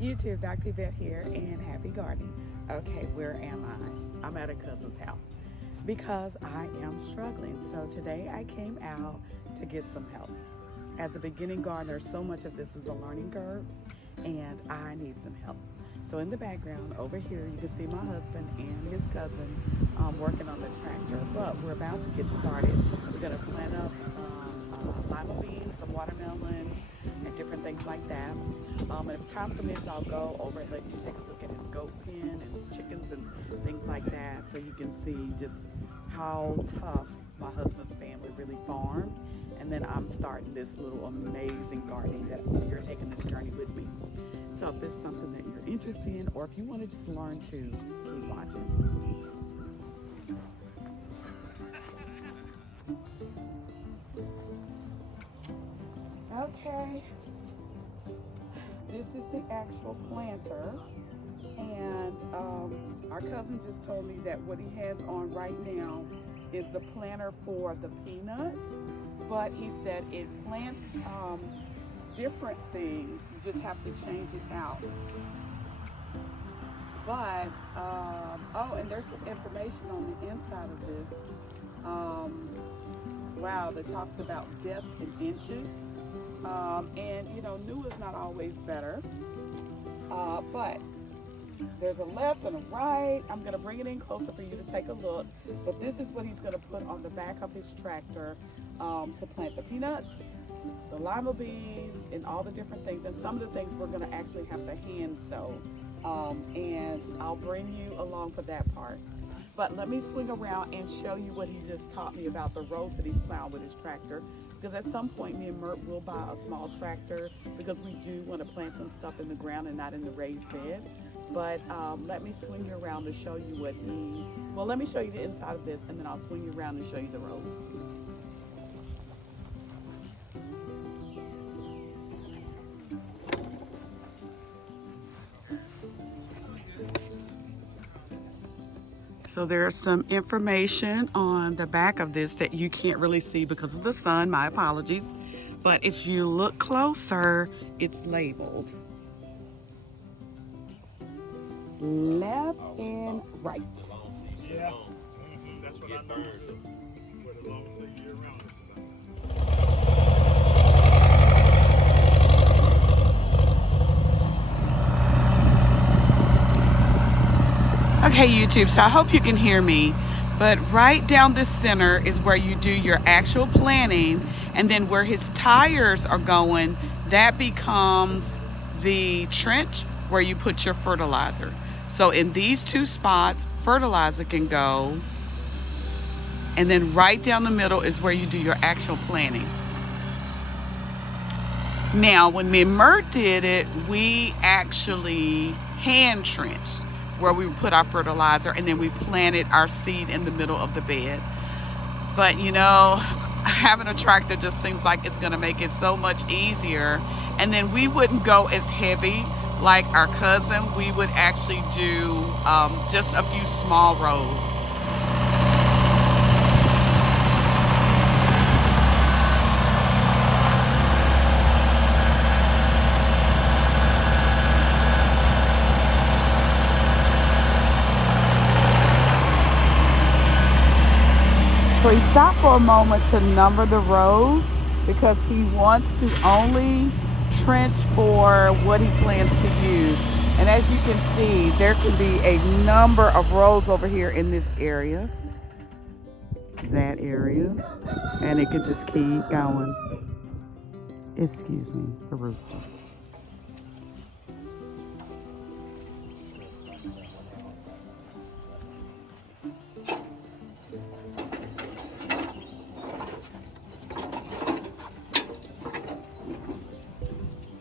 YouTube, Dr. Evette here, and happy gardening. Okay, where am I? I'm at a cousin's house because I am struggling. So today I came out to get some help. As a beginning gardener, so much of this is a learning curve, and I need some help. So in the background over here, you can see my husband and his cousin working on the tractor, but we're about to get started. We're going to plant up some lima beans, some watermelon, and different things like that. And if time permits, I'll go over and let you take a look at his goat pen and his chickens and things like that, so you can see just how tough my husband's family really farmed. And then I'm starting this little amazing gardening that you're taking this journey with me. So if this is something that you're interested in, or if you want to just learn to, keep watching. Okay, this is the actual planter, and our cousin just told me that what he has on right now is the planter for the peanuts, but he said it plants different things. You just have to change it out. But oh, and there's some information on the inside of this. Wow, that talks about depth in inches. And you know, new is not always better, but there's a left and a right. I'm going to bring it in closer for you to take a look, but this is what he's going to put on the back of his tractor to plant the peanuts, the lima beans, and all the different things. And some of the things we're going to actually have to hand sow, and I'll bring you along for that part. But let me swing around and show you what he just taught me about the rows that he's plowing with his tractor. Because at some point, me and Mert will buy a small tractor because we do want to plant some stuff in the ground and not in the raised bed. But let me swing you around to show you what well, let me show you the inside of this, and then I'll swing you around and show you the rows. So there's some information on the back of this that you can't really see because of the sun. My apologies. But if you look closer, it's labeled left and right. Yeah. That's what I know. What as long as they year round Okay, YouTube, so I hope you can hear me, but right down the center is where you do your actual planting, and then where his tires are going, that becomes the trench where you put your fertilizer. So in these two spots, fertilizer can go, and then right down the middle is where you do your actual planting. Now, when me and Mert did it, we actually hand trenched, where we put our fertilizer, and then we planted our seed in the middle of the bed. But you know, having a tractor just seems like it's gonna make it so much easier. And then we wouldn't go as heavy like our cousin. We would actually do just a few small rows. So he stopped for a moment to number the rows because he wants to only trench for what he plans to use. And as you can see, there can be a number of rows over here in this area, that area, and it could just keep going. Excuse me, the rooster.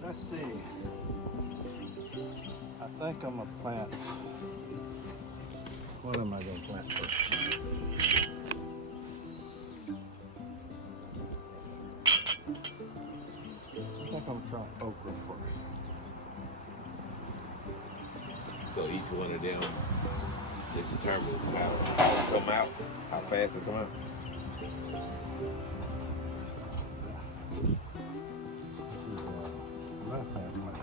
Let's see. I think I'm gonna plant. What am I gonna plant first? I think I'm gonna try okra first. So each one of them, it determines how come out, how fast it come out. This is left hand plant.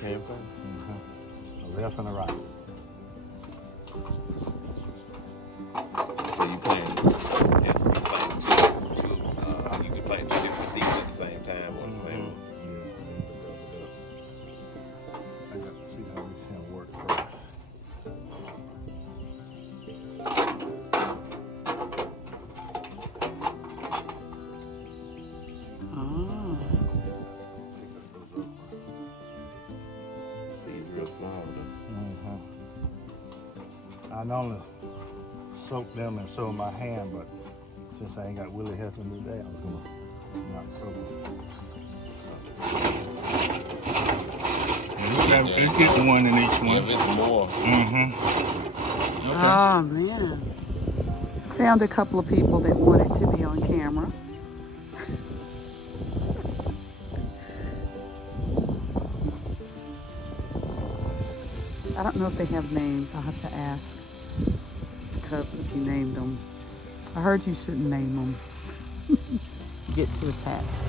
same thing. A left and a right. So you playing, yes, you playing two, you can play two different seasons at the same time or the same one. I got to see how this thing works first. Oh. See, it's real small though. I normally soak them and sew my hand, but since I ain't got Willie helping me today, I was gonna not soak them. Let's get the one in each Yeah, one. if it's more. Oh man. Found a couple of people that wanted to be on camera. I don't know if they have names. I'll have to ask. Because if you named them, I heard you shouldn't name them. Get too attached.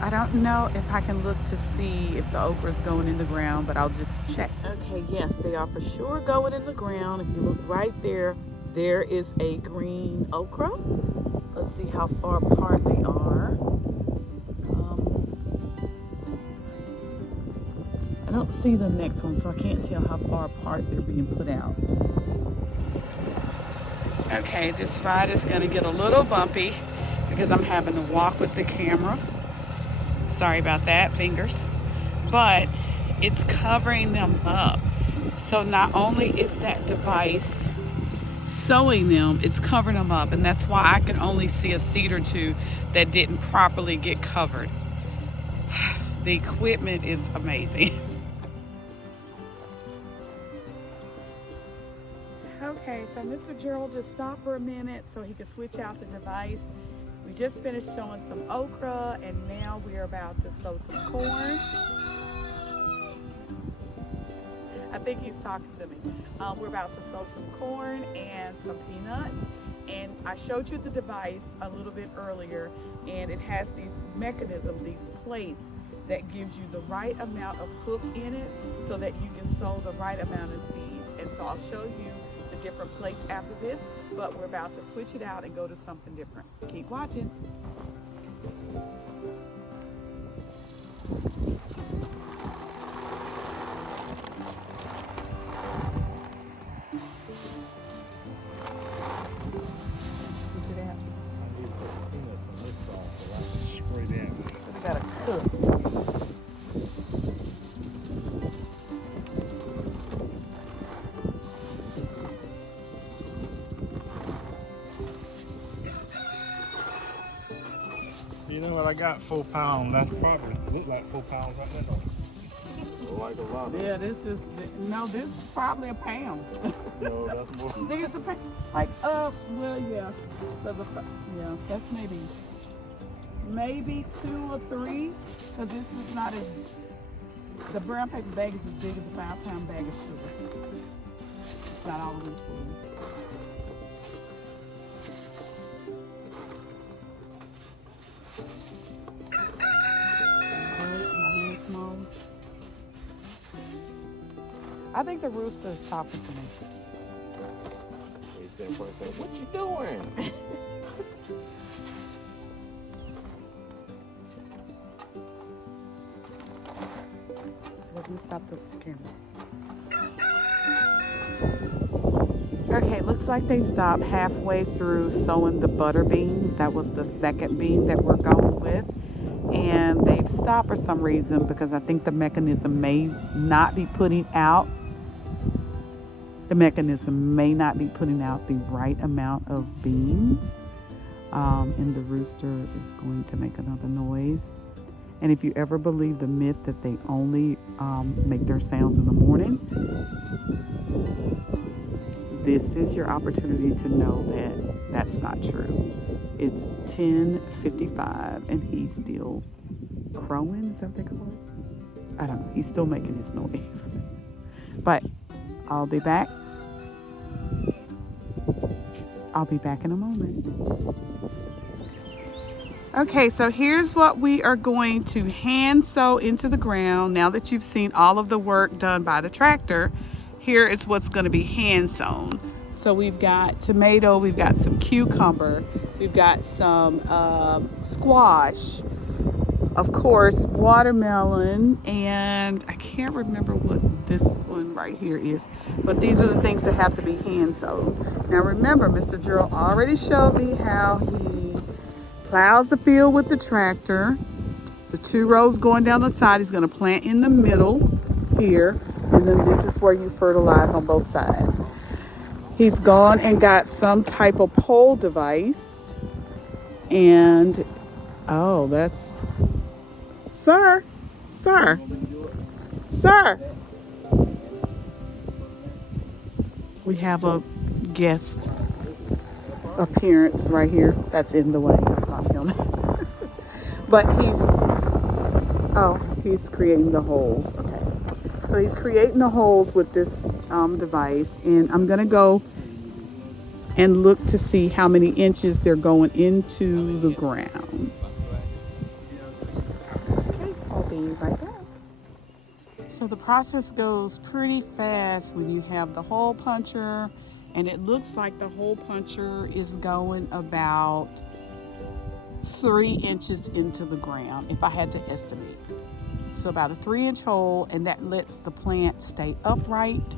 I don't know if I can look to see if the okra is going in the ground, but I'll just check. Okay, yes, they are for sure going in the ground. If you look right there, there is a green okra. Let's see how far apart they are. I don't see the next one, so I can't tell how far apart they're being put out. Okay, this ride is gonna get a little bumpy because I'm having to walk with the camera. Sorry about that, fingers. But it's covering them up. So not only is that device sewing them, it's covering them up. And that's why I can only see a seed or two that didn't properly get covered. The equipment is amazing. Okay, so Mr. Gerald just stopped for a minute so he could switch out the device. We just finished sowing some okra, and now we're about to sow some corn. I think he's talking to me. We're about to sow some corn and some peanuts. And I showed you the device a little bit earlier, and it has these mechanisms, these plates that gives you the right amount of hook in it so that you can sow the right amount of seeds. And so I'll show you the different plates after this, but we're about to switch it out and go to something different. Keep watching. Switch it out. I need to put peanuts on this side so I can spray them. So we gotta cook. You know what? I got 4 pounds. That's probably look like 4 pounds right there. Like a lot of Yeah, this is probably a pound. No, that's more. I think it's a pound. Like, well, yeah. Yeah, that's maybe 2 or 3, because this is not as, the brown paper bag is as big as a 5-pound bag of sugar. It's not all the way full. I think the rooster is talking to me. What you doing? Let me stop the camera. Okay, looks like they stopped halfway through sowing the butter beans. That was the second bean that we're going with. And they've stopped for some reason because I think the mechanism may not be putting out the right amount of beans. And the rooster is going to make another noise. And if you ever believe the myth that they only make their sounds in the morning, this is your opportunity to know that that's not true. It's 10:55 and he's still crowing. Is that what they call it? I don't know. He's still making his noise. But I'll be back. I'll be back in a moment. Okay, so here's what we are going to hand sow into the ground. Now that you've seen all of the work done by the tractor, here is what's going to be hand sown. So we've got tomato, we've got some cucumber, we've got some squash, of course, watermelon, and I can't remember what this one right here is, but these are the things that have to be hand sown. Now remember, Mr. Gerald already showed me how he plows the field with the tractor. The 2 rows going down the side, he's going to plant in the middle here, and then this is where you fertilize on both sides. He's gone and got some type of pole device, and oh, that's sir. We have a guest appearance right here that's in the way of my filming. But he's creating the holes. Okay, so he's creating the holes with this device, and I'm gonna go and look to see how many inches they're going into the ground. Okay, I'll be right back. So the process goes pretty fast when you have the hole puncher, and it looks like the hole puncher is going about 3 inches into the ground, if I had to estimate. So about a 3-inch hole, and that lets the plant stay upright.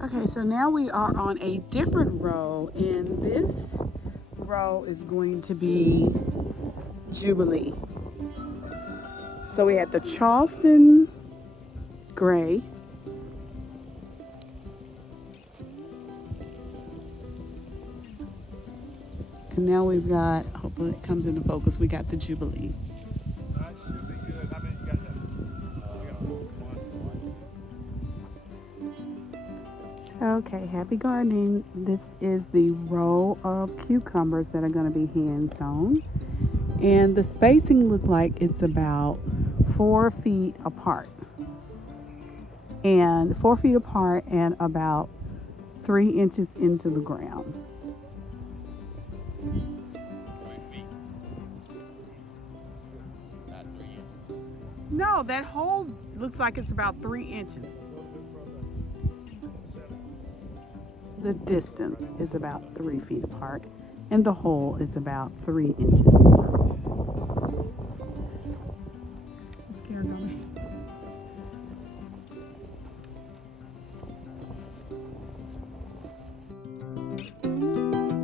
Okay, so now we are on a different row, and this row is going to be Jubilee. So we had the Charleston Gray, and now we've got, hopefully it comes into focus, we got the Jubilee. That should be good. How many you got there? We got one. Okay, happy gardening. This is the row of cucumbers that are going to be hand sown. And the spacing looked like it's about 4 feet apart. And 4 feet apart and about 3 inches into the ground. 3 feet. Not 3 inches. No, that hole looks like it's about 3 inches. The distance is about 3 feet apart, and the hole is about 3 inches. Let's Karen going.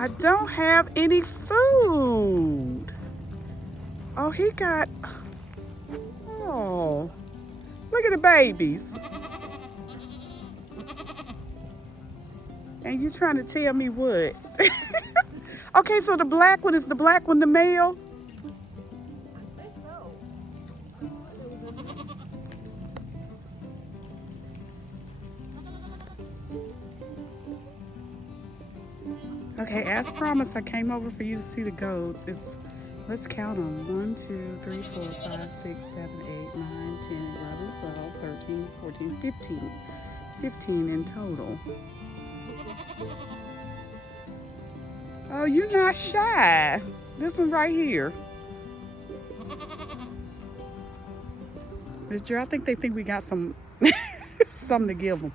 I don't have any food. Oh, he got, oh, look at the babies. And you trying to tell me what? Okay, so the black one, is the black one the male? I think so. Okay, as promised, I came over for you to see the goats. Let's count them. 1, 2, 3, 4, 5, 6, 7, 8, 9, 10, 11, 12, 13, 14, 15. 15 in total. Oh, you're not shy. This one right here. Miss Drew, I think they think we got some something to give them.